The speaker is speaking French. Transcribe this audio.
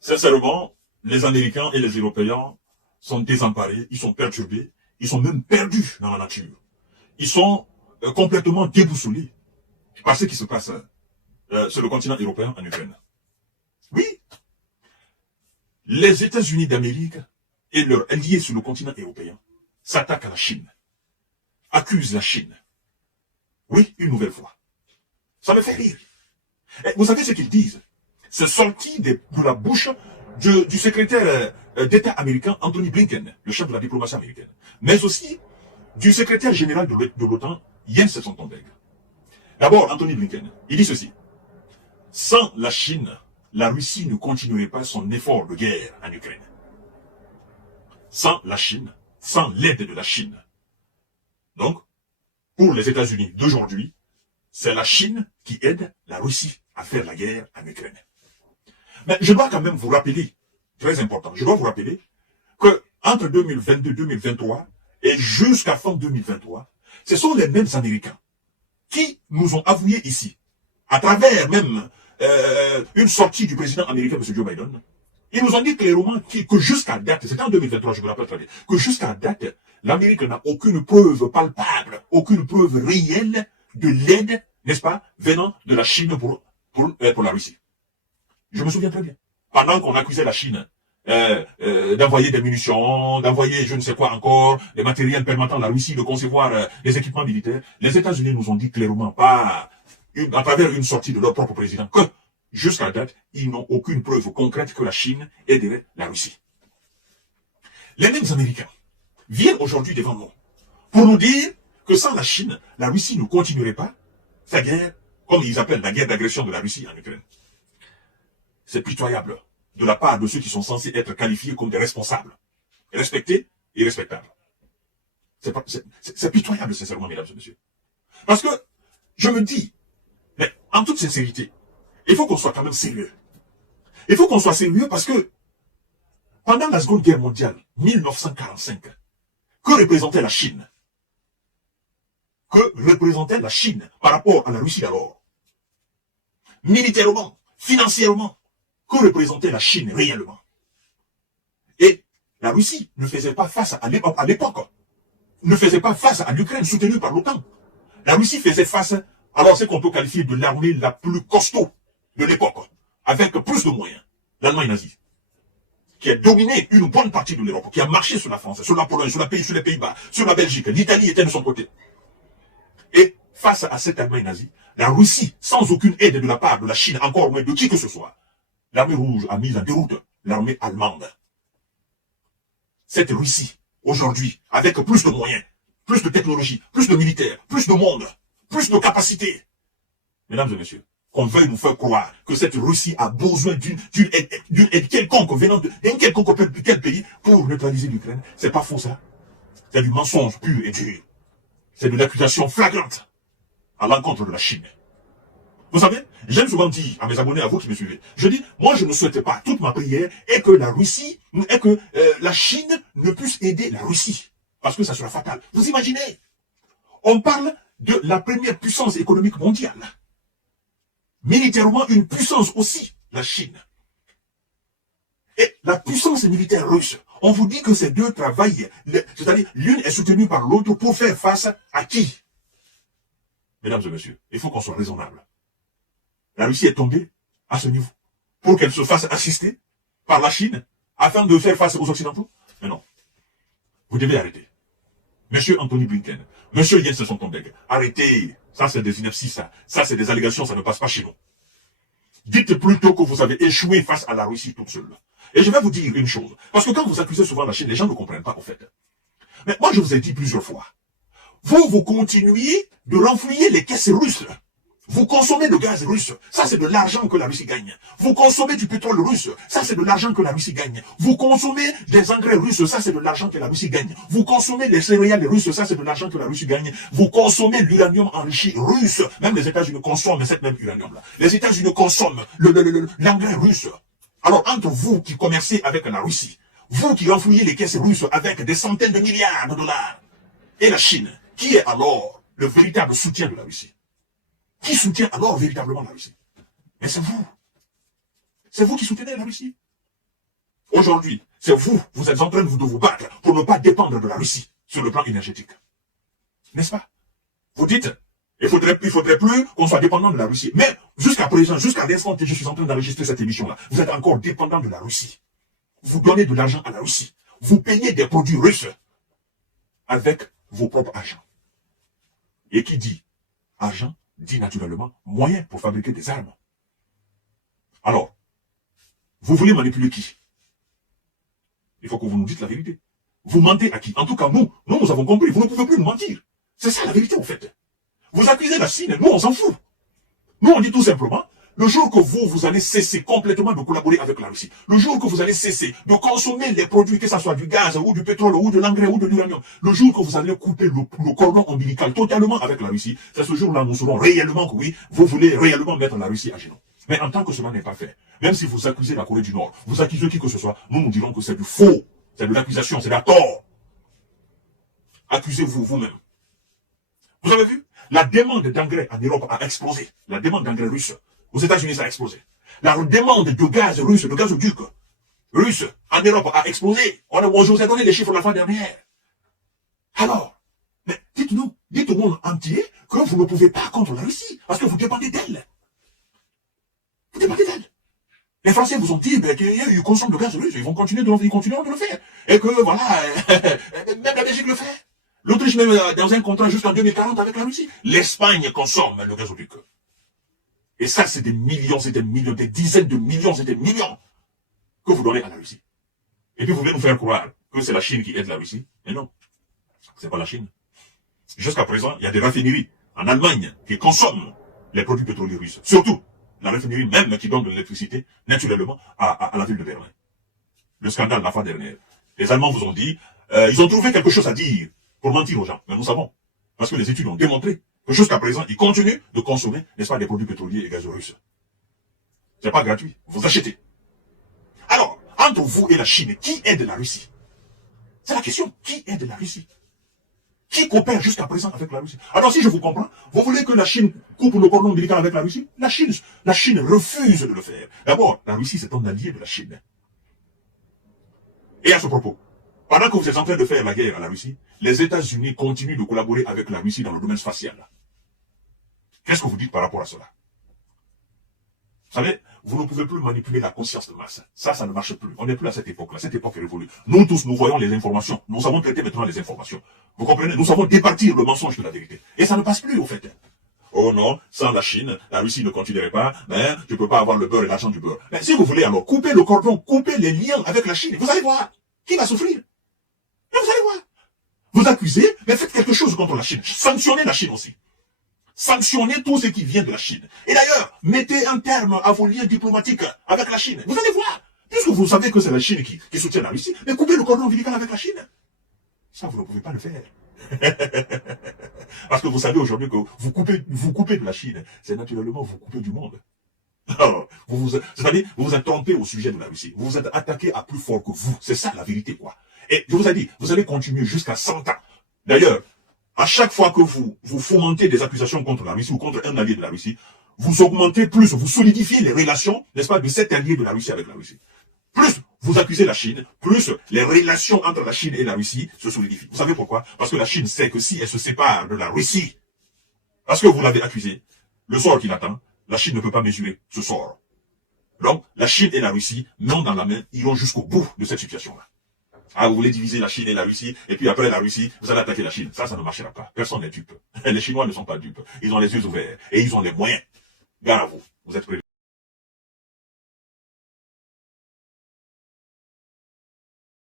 Sincèrement, les Américains et les Européens sont désemparés, ils sont perturbés, ils sont même perdus dans la nature. Ils sont complètement déboussolés par ce qui se passe sur le continent européen en Ukraine. Oui, les États-Unis d'Amérique et leurs alliés sur le continent européen s'attaquent à la Chine, accusent la Chine. Oui, une nouvelle fois. Ça me fait rire. Et vous savez ce qu'ils disent? C'est sorti de la bouche du secrétaire d'État américain Anthony Blinken, le chef de la diplomatie américaine, mais aussi du secrétaire général de l'OTAN, Jens Stoltenberg. D'abord, Anthony Blinken, il dit ceci. Sans la Chine, la Russie ne continuerait pas son effort de guerre en Ukraine. Sans la Chine, sans l'aide de la Chine. Donc, pour les États-Unis d'aujourd'hui, c'est la Chine qui aide la Russie à faire la guerre en Ukraine. Mais je dois quand même vous rappeler, très important, je dois vous rappeler que entre 2022-2023 et jusqu'à fin 2023, ce sont les mêmes Américains qui nous ont avoué ici, à travers même une sortie du président américain, M. Joe Biden, ils nous ont dit clairement que jusqu'à date, c'était en 2023, je me rappelle très bien, que jusqu'à date, l'Amérique n'a aucune preuve palpable, aucune preuve réelle de l'aide, n'est-ce pas, venant de la Chine pour la Russie. Je me souviens très bien. Pendant qu'on accusait la Chine d'envoyer des munitions, d'envoyer je ne sais quoi encore, des matériels permettant à la Russie de concevoir des équipements militaires, les États-Unis nous ont dit clairement, à travers une sortie de leur propre président, que jusqu'à date, ils n'ont aucune preuve concrète que la Chine aiderait la Russie. Les mêmes Américains viennent aujourd'hui devant nous pour nous dire que sans la Chine, la Russie ne continuerait pas sa guerre, comme ils appellent la guerre d'agression de la Russie en Ukraine. C'est pitoyable de la part de ceux qui sont censés être qualifiés comme des responsables, respectés et respectables. C'est pitoyable, sincèrement, mesdames et messieurs. Parce que je me dis, mais en toute sincérité, il faut qu'on soit quand même sérieux. Il faut qu'on soit sérieux parce que pendant la Seconde Guerre mondiale, 1945, que représentait la Chine? Que représentait la Chine par rapport à la Russie d'alors? Militairement, financièrement, que représentait la Chine réellement? Et la Russie ne faisait pas face à l'époque, ne faisait pas face à l'Ukraine soutenue par l'OTAN. La Russie faisait face à ce qu'on peut qualifier de l'armée la plus costaud de l'époque, avec plus de moyens, l'Allemagne nazie, qui a dominé une bonne partie de l'Europe, qui a marché sur la France, sur la Pologne, sur les Pays-Bas, sur la Belgique. L'Italie était de son côté. Et face à cette Allemagne nazie, la Russie, sans aucune aide de la part de la Chine, encore moins de qui que ce soit, l'armée rouge a mis en déroute l'armée allemande. Cette Russie, aujourd'hui, avec plus de moyens, plus de technologie, plus de militaires, plus de monde, plus de capacités, mesdames et messieurs, qu'on veuille nous faire croire que cette Russie a besoin d'une aide quelconque venant d'un quelconque pays pour neutraliser l'Ukraine, c'est pas faux ça. C'est du mensonge pur et dur. C'est de l'accusation flagrante à l'encontre de la Chine. Vous savez, j'aime souvent dire à mes abonnés, à vous qui me suivez, je dis, moi je ne souhaite pas, toute ma prière est que la Russie, la Chine ne puisse aider la Russie. Parce que ça sera fatal. Vous imaginez? On parle de la première puissance économique mondiale. Militairement, une puissance aussi, la Chine. Et la puissance militaire russe, on vous dit que ces deux travaillent, c'est-à-dire l'une est soutenue par l'autre pour faire face à qui? Mesdames et messieurs, il faut qu'on soit raisonnable. La Russie est tombée à ce niveau pour qu'elle se fasse assister par la Chine afin de faire face aux Occidentaux? Mais non. Vous devez arrêter. Monsieur Anthony Blinken, monsieur Jens Stoltenberg, arrêtez. Ça, c'est des inepties, ça. Ça, c'est des allégations, ça ne passe pas chez nous. Dites plutôt que vous avez échoué face à la Russie toute seule. Et je vais vous dire une chose. Parce que quand vous accusez souvent la Chine, les gens ne comprennent pas, en fait. Mais moi, je vous ai dit plusieurs fois. Vous continuez de renflouer les caisses russes. Vous consommez le gaz russe, ça c'est de l'argent que la Russie gagne. Vous consommez du pétrole russe, ça c'est de l'argent que la Russie gagne. Vous consommez des engrais russes, ça c'est de l'argent que la Russie gagne. Vous consommez les céréales russes, ça c'est de l'argent que la Russie gagne. Vous consommez l'uranium enrichi russe, même les États-Unis consomment cette même uranium-là. Les États-Unis consomment l'engrais russe. Alors entre vous qui commercez avec la Russie, vous qui renflouez les caisses russes avec des centaines de milliards de dollars, et la Chine, qui est alors le véritable soutien de la Russie? Qui soutient alors véritablement la Russie? Mais c'est vous. C'est vous qui soutenez la Russie. Aujourd'hui, c'est vous êtes en train de vous battre pour ne pas dépendre de la Russie sur le plan énergétique. N'est-ce pas? Vous dites, il faudrait plus qu'on soit dépendant de la Russie. Mais jusqu'à présent, jusqu'à l'instant que je suis en train d'enregistrer cette émission-là, vous êtes encore dépendant de la Russie. Vous donnez de l'argent à la Russie. Vous payez des produits russes avec vos propres argent. Et qui dit argent, dit naturellement moyen pour fabriquer des armes. Alors, vous voulez manipuler qui? Il faut que vous nous dites la vérité. Vous mentez à qui? En tout cas, nous avons compris. Vous ne pouvez plus nous mentir. C'est ça la vérité, en fait. Vous accusez la Chine, nous, on s'en fout. Nous, on dit tout simplement, le jour que vous allez cesser complètement de collaborer avec la Russie, le jour que vous allez cesser de consommer les produits, que ce soit du gaz, ou du pétrole, ou de l'engrais, ou de l'uranium, le jour que vous allez couper le cordon ombilical totalement avec la Russie, c'est ce jour-là, nous saurons réellement que oui, vous voulez réellement mettre la Russie à genoux. Mais en tant que cela n'est pas fait, même si vous accusez la Corée du Nord, vous accusez qui que ce soit, nous dirons que c'est du faux, c'est de l'accusation, c'est de la tort. Accusez-vous vous-même. Vous avez vu? La demande d'engrais en Europe a explosé. La demande d'engrais russe. Aux États-Unis, ça a explosé. La demande de gaz russe, de gazoduc russe en Europe a explosé. Je vous ai donné les chiffres la fois dernière. Alors, mais dites-nous, dites au monde entier que vous ne pouvez pas contre la Russie, parce que vous dépendez d'elle. Vous dépendez d'elle. Les Français vous ont dit qu'ils consomment le gaz russe, ils continueront de le faire. Et que voilà, même la Belgique le fait. L'Autriche même dans un contrat jusqu'en 2040 avec la Russie. L'Espagne consomme le gazoduc. Et ça, c'est des millions, des dizaines de millions, c'est des millions que vous donnez à la Russie. Et puis vous voulez nous faire croire que c'est la Chine qui aide la Russie. Mais non, c'est pas la Chine. Jusqu'à présent, il y a des raffineries en Allemagne qui consomment les produits pétroliers russes. Surtout, la raffinerie même qui donne de l'électricité, naturellement, à la ville de Berlin. Le scandale la fois dernière. Les Allemands vous ont dit, ils ont trouvé quelque chose à dire pour mentir aux gens. Mais nous savons, parce que les études ont démontré que jusqu'à présent, ils continuent de consommer, n'est-ce pas, des produits pétroliers et gazeux russes. C'est pas gratuit. Vous achetez. Alors, entre vous et la Chine, qui aide la Russie? C'est la question. Qui aide la Russie? Qui coopère jusqu'à présent avec la Russie? Alors, si je vous comprends, vous voulez que la Chine coupe le cordon ombilical avec la Russie? La Chine refuse de le faire. D'abord, la Russie, c'est un allié de la Chine. Et à ce propos, pendant que vous êtes en train de faire la guerre à la Russie, les États-Unis continuent de collaborer avec la Russie dans le domaine spatial. Qu'est-ce que vous dites par rapport à cela? Vous savez, vous ne pouvez plus manipuler la conscience de masse. Ça ne marche plus. On n'est plus à cette époque-là. Cette époque est révolue. Nous tous, nous voyons les informations. Nous savons traiter maintenant les informations. Vous comprenez? Nous savons départir le mensonge de la vérité. Et ça ne passe plus, au fait. Oh non, sans la Chine, la Russie ne continuerait pas, mais je ne peux pas avoir le beurre et l'argent du beurre. Mais si vous voulez alors, couper le cordon, couper les liens avec la Chine, vous allez voir. Qui va souffrir? Et vous allez voir. Vous accusez, mais faites quelque chose contre la Chine. Sanctionnez la Chine aussi. Sanctionnez tout ce qui vient de la Chine. Et d'ailleurs, mettez un terme à vos liens diplomatiques avec la Chine. Vous allez voir. Puisque vous savez que c'est la Chine qui soutient la Russie, mais coupez le cordon ombilical avec la Chine. Ça, vous ne pouvez pas le faire. Parce que vous savez aujourd'hui que vous coupez de la Chine. C'est naturellement vous coupez du monde. C'est-à-dire, vous vous êtes trompé au sujet de la Russie. Vous vous êtes attaqué à plus fort que vous. C'est ça la vérité, quoi. Et je vous ai dit, vous allez continuer jusqu'à 100 ans. D'ailleurs, à chaque fois que vous fomentez des accusations contre la Russie ou contre un allié de la Russie, vous augmentez plus, vous solidifiez les relations, n'est-ce pas, de cet allié de la Russie avec la Russie. Plus vous accusez la Chine, plus les relations entre la Chine et la Russie se solidifient. Vous savez pourquoi? Parce que la Chine sait que si elle se sépare de la Russie, parce que vous l'avez accusé, le sort qui l'attend, la Chine ne peut pas mesurer ce sort. Donc, la Chine et la Russie, main dans la main, iront jusqu'au bout de cette situation-là. Ah, vous voulez diviser la Chine et la Russie, et puis après la Russie, vous allez attaquer la Chine. Ça ne marchera pas. Personne n'est dupe. Les Chinois ne sont pas dupes. Ils ont les yeux ouverts, et ils ont les moyens. Gare à vous. Vous êtes prévenus.